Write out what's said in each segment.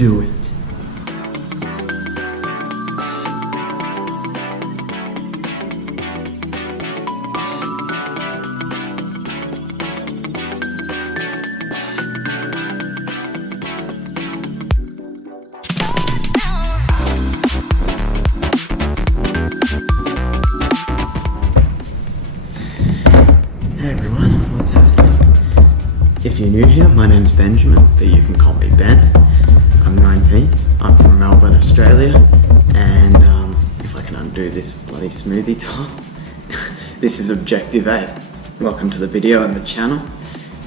do it. Hey everyone, what's happening? If you're new here, my name's Benjamin, but you can call me Ben. I'm 19, I'm from Melbourne, Australia, and if I can undo this bloody smoothie top, this is Objective A. Welcome to the video and the channel.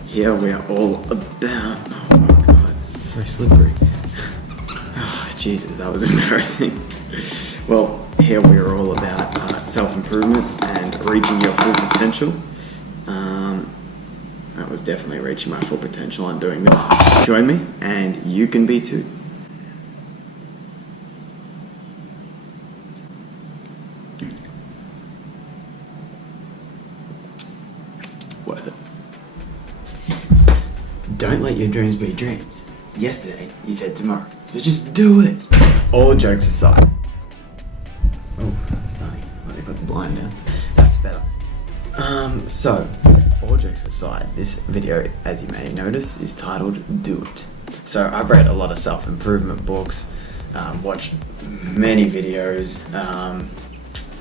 Here we are all about, oh my god, it's so slippery. Oh, Jesus, that was embarrassing. Well, here we are all about self-improvement and reaching your full potential. I was definitely reaching my full potential on doing this. Join me, and you can be too. Worth it. Don't let your dreams be dreams. Yesterday, you said tomorrow, so just do it. All jokes aside. Oh, that's sunny. Let me put the blind down. That's better. So, all jokes aside, this video, as you may notice, is titled Do It. So I've read a lot of self-improvement books, watched many videos,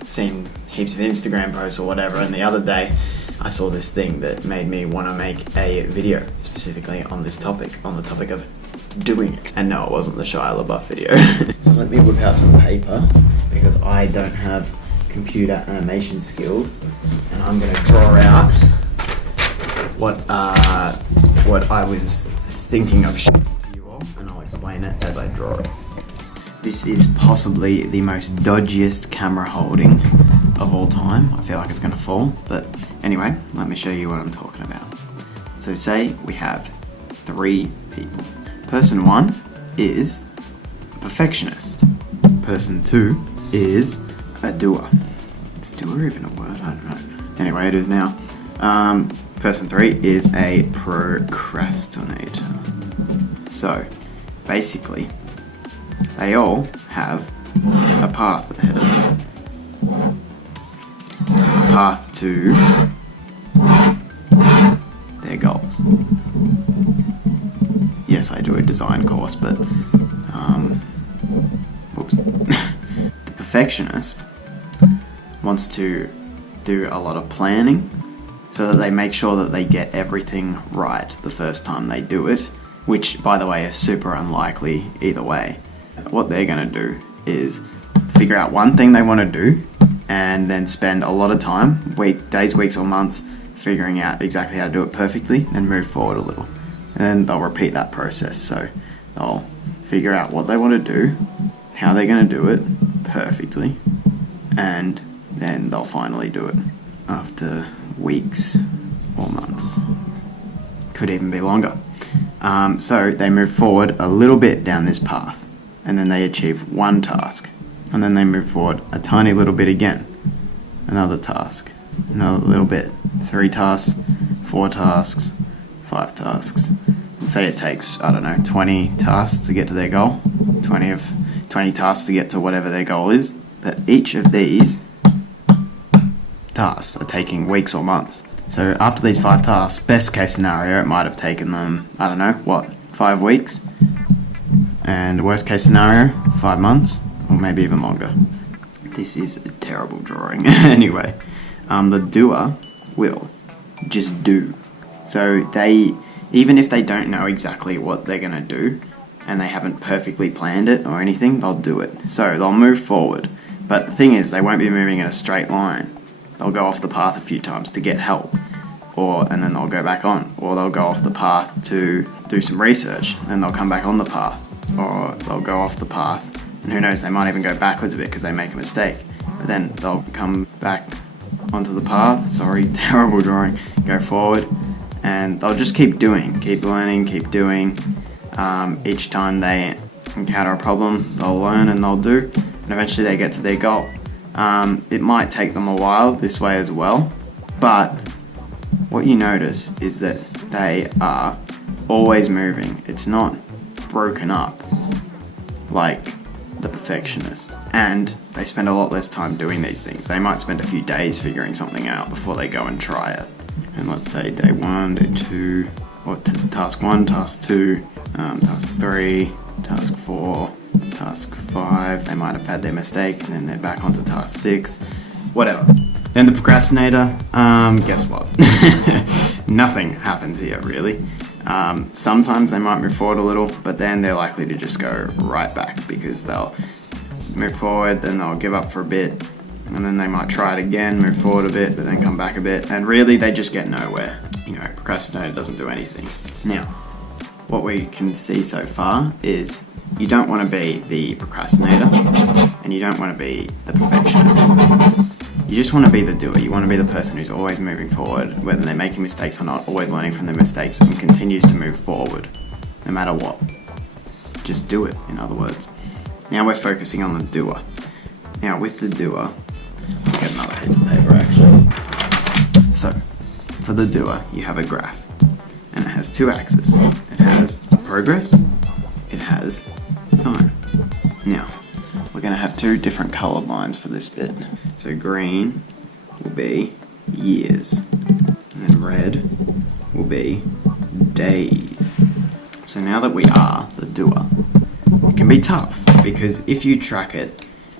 seen heaps of Instagram posts or whatever, and the other day I saw this thing that made me want to make a video specifically on this topic, on the topic of doing it. And no, it wasn't the Shia LaBeouf video. So let me whip out some paper, because I don't have computer animation skills, and I'm going to draw out what I was thinking of showing to you all, and I'll explain it as I draw it. This is possibly the most dodgiest camera holding of all time. I feel like it's going to fall, but anyway, let me show you what I'm talking about. So say we have 3 people. Person 1 is a perfectionist. Person 2 is a doer. Is doer even a word? I don't know. Anyway, it is now. Person 3 is a procrastinator. So, basically, they all have a path ahead of them. A path to their goals. Yes, I do a design course, but, whoops. The perfectionist wants to do a lot of planning, so that they make sure that they get everything right the first time they do it, which, by the way, is super unlikely either way. What they're going to do is figure out one thing they want to do, and then spend a lot of time, days, weeks, or months, figuring out exactly how to do it perfectly, and move forward a little. And then they'll repeat that process, so they'll figure out what they want to do, how they're going to do it perfectly, and then they'll finally do it after weeks or months. Could even be longer. So they move forward a little bit down this path, and then they achieve one task, and then they move forward a tiny little bit again, another task, another little bit, 3 tasks, 4 tasks, 5 tasks. And say it takes, I don't know, 20 tasks to get to their goal, 20 tasks to get to whatever their goal is, but each of these tasks are taking weeks or months. So after these 5 tasks, best case scenario, it might have taken them, I don't know, 5 weeks? And worst case scenario, 5 months, or maybe even longer. This is a terrible drawing. Anyway, the doer will just do. So even if they don't know exactly what they're going to do, and they haven't perfectly planned it or anything, they'll do it. So they'll move forward. But the thing is, they won't be moving in a straight line. They'll go off the path a few times to get help, and then they'll go back on, or they'll go off the path to do some research, and they'll come back on the path, or they'll go off the path, and who knows, they might even go backwards a bit because they make a mistake, but then they'll come back onto the path, sorry, terrible drawing, go forward, and they'll just keep doing, keep learning, keep doing. Each time they encounter a problem, they'll learn and they'll do, and eventually they get to their goal. It might take them a while this way as well, but what you notice is that they are always moving. It's not broken up. like the perfectionist, and they spend a lot less time doing these things. They might spend a few days figuring something out before they go and try it. And let's say day 1, day 2, or task 1, task 2, task 3, task 4, task 5, they might have had their mistake, and then they're back onto task 6, whatever. Then the procrastinator, guess what? Nothing happens here, really. Sometimes they might move forward a little, but then they're likely to just go right back, because they'll move forward, then they'll give up for a bit, and then they might try it again, move forward a bit, but then come back a bit, and really they just get nowhere. Procrastinator doesn't do anything. Now, what we can see so far is you don't want to be the procrastinator, and you don't want to be the perfectionist. You just want to be the doer. You want to be the person who's always moving forward, whether they're making mistakes or not, always learning from their mistakes, and continues to move forward, no matter what. Just do it, in other words. Now we're focusing on the doer. Now with the doer, let's get another piece of paper actually. So, for the doer, you have a graph, and it has 2 axes. It has progress, it has time. Now, we're going to have 2 different colored lines for this bit. So green will be years, and then red will be days. So now that we are the doer, it can be tough, because if you track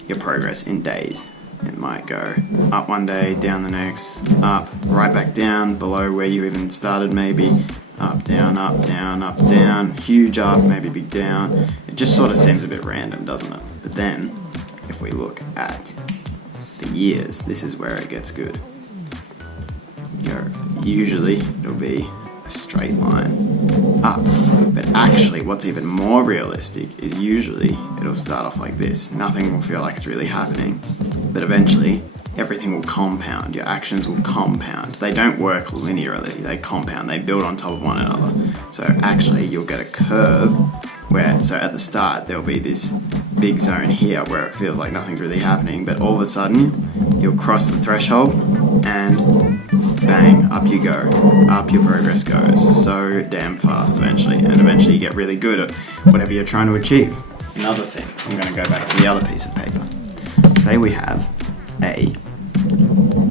your progress in days, it might go up one day, down the next, up, right back down, below where you even started maybe, up, down, up, down, up, down, huge up, maybe big down. It just sort of seems a bit random, doesn't it? But then, if we look at the years, this is where it gets good. Usually, it'll be a straight line up. But actually, what's even more realistic is usually it'll start off like this. Nothing will feel like it's really happening. But eventually, everything will compound. Your actions will compound. They don't work linearly. They compound. They build on top of one another. So actually, you'll get a curve where, so at the start, there'll be this big zone here where it feels like nothing's really happening. But all of a sudden, you'll cross the threshold and bang, up you go. Up your progress goes so damn fast eventually. And eventually you get really good at whatever you're trying to achieve. Another thing, I'm going to go back to the other piece of paper. Say we have a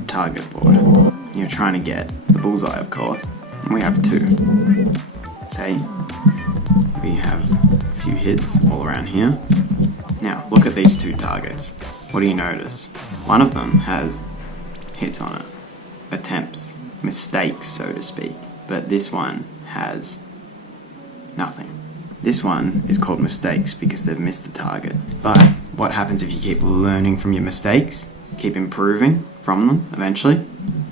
target board. You're trying to get the bullseye, of course. And we have 2. Say we have a few hits all around here. Now, look at these 2 targets. What do you notice? One of them has hits on it. Attempts, mistakes, so to speak. But this one has nothing. This one is called mistakes because they've missed the target. But what happens if you keep learning from your mistakes, keep improving from them eventually?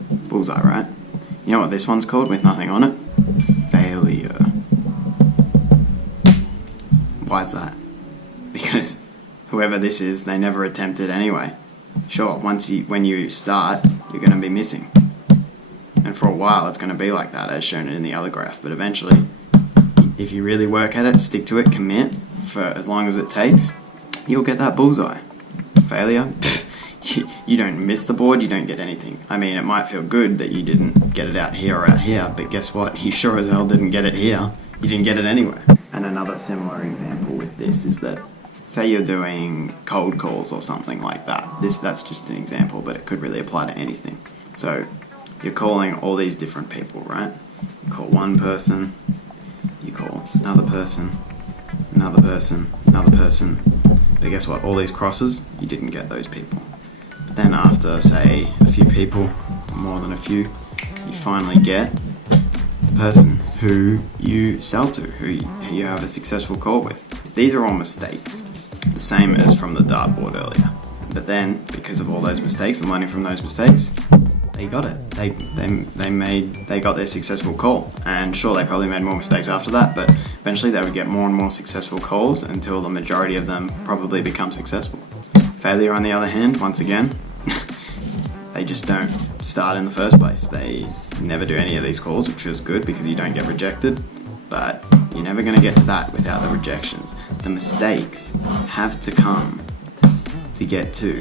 Bullseye, right? You know what this one's called with nothing on it? Failure. Why is that? Because whoever this is, they never attempted anyway. Sure, when you start, you're going to be missing. And for a while, it's going to be like that, as shown in the other graph. But eventually, if you really work at it, stick to it, commit for as long as it takes, you'll get that bullseye. Failure? You don't miss the board, you don't get anything. I mean, it might feel good that you didn't get it out here or out here, but guess what? You sure as hell didn't get it here. You didn't get it anywhere. And another similar example with this is that, say you're doing cold calls or something like that. That's just an example, but it could really apply to anything. So you're calling all these different people, right? You call one person, you call another person, another person, another person. But guess what? All these crosses, you didn't get those people. But then after, say, a few people, more than a few, you finally get the person who you sell to, who you have a successful call with. These are all mistakes, the same as from the dartboard earlier. But then, because of all those mistakes and learning from those mistakes, they got it. They got their successful call. And sure, they probably made more mistakes after that, but eventually they would get more and more successful calls until the majority of them probably become successful. Failure, on the other hand, once again, they just don't start in the first place. They never do any of these calls, which is good because you don't get rejected, but you're never going to get to that without the rejections. The mistakes have to come to get to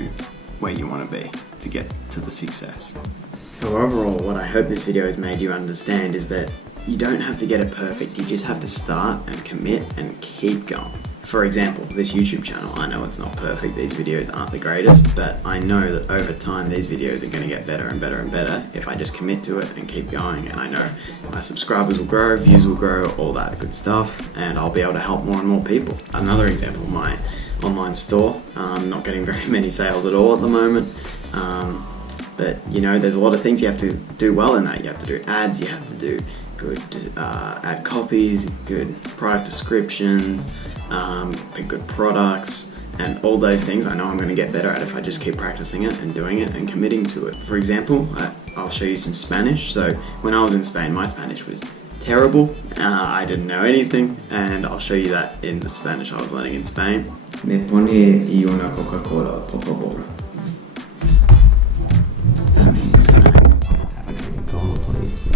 where you want to be, to get to the success. So overall, what I hope this video has made you understand is that you don't have to get it perfect, you just have to start and commit and keep going. For example, this YouTube channel, I know it's not perfect, these videos aren't the greatest, but I know that over time these videos are going to get better and better and better if I just commit to it and keep going, and I know my subscribers will grow, views will grow, all that good stuff, and I'll be able to help more and more people. Another example, my online store, I'm not getting very many sales at all at the moment, but you know, there's a lot of things you have to do well in that. You have to do ads, you have to do good ad copies, good product descriptions, pick good products, and all those things I know I'm going to get better at if I just keep practicing it and doing it and committing to it. For example, I'll show you some Spanish. So when I was in Spain, my Spanish was terrible. I didn't know anything, and I'll show you that in the Spanish I was learning in Spain. Me pone y una Coca-Cola, por favor. That means can I have a Coca-Cola, please?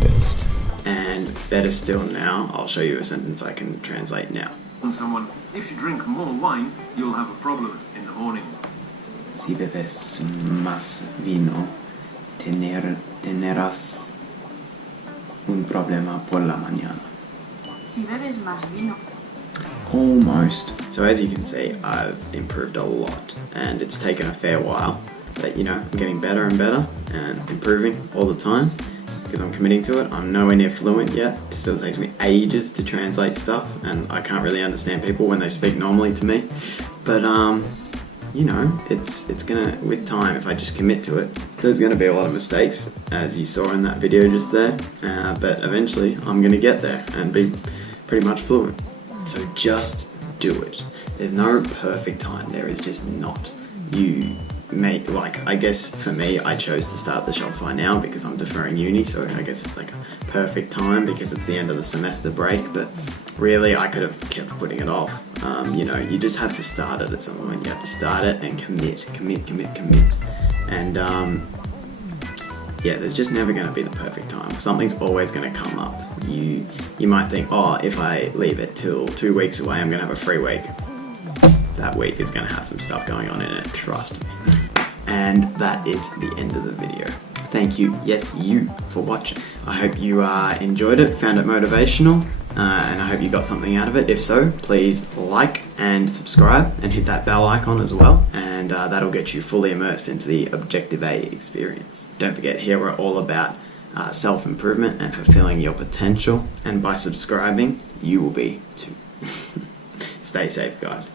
Paste. And better still now, I'll show you a sentence I can translate now. Someone, if you drink more wine, you'll have a problem in the morning. Si bebes más vino, tendrás un problema por la mañana. Si bebes más vino. Almost. So as you can see, I've improved a lot, and it's taken a fair while, but you know, I'm getting better and better and improving all the time because I'm committing to it. I'm nowhere near fluent yet. It still takes me ages to translate stuff, and I can't really understand people when they speak normally to me, but you know, it's gonna, with time, if I just commit to it, there's gonna be a lot of mistakes, as you saw in that video just there, but eventually I'm gonna get there and be pretty much fluent. So just do it. There's no perfect time, there is just not. You make, like, I guess for me, I chose to start the Shopify now because I'm deferring uni, so I guess it's like a perfect time because it's the end of the semester break, but really I could have kept putting it off. You know, you just have to start it at some point. You have to start it and commit. And yeah, there's just never going to be the perfect time. Something's always going to come up. You might think, oh, if I leave it till 2 weeks away, I'm going to have a free week. That week is going to have some stuff going on in it, trust me. And that is the end of the video. Thank you, yes, you, for watching. I hope you enjoyed it, found it motivational, and I hope you got something out of it. If so, please like and subscribe and hit that bell icon as well, and that'll get you fully immersed into the Objective A experience. Don't forget, here we're all about self-improvement and fulfilling your potential, and by subscribing, you will be too. Stay safe, guys.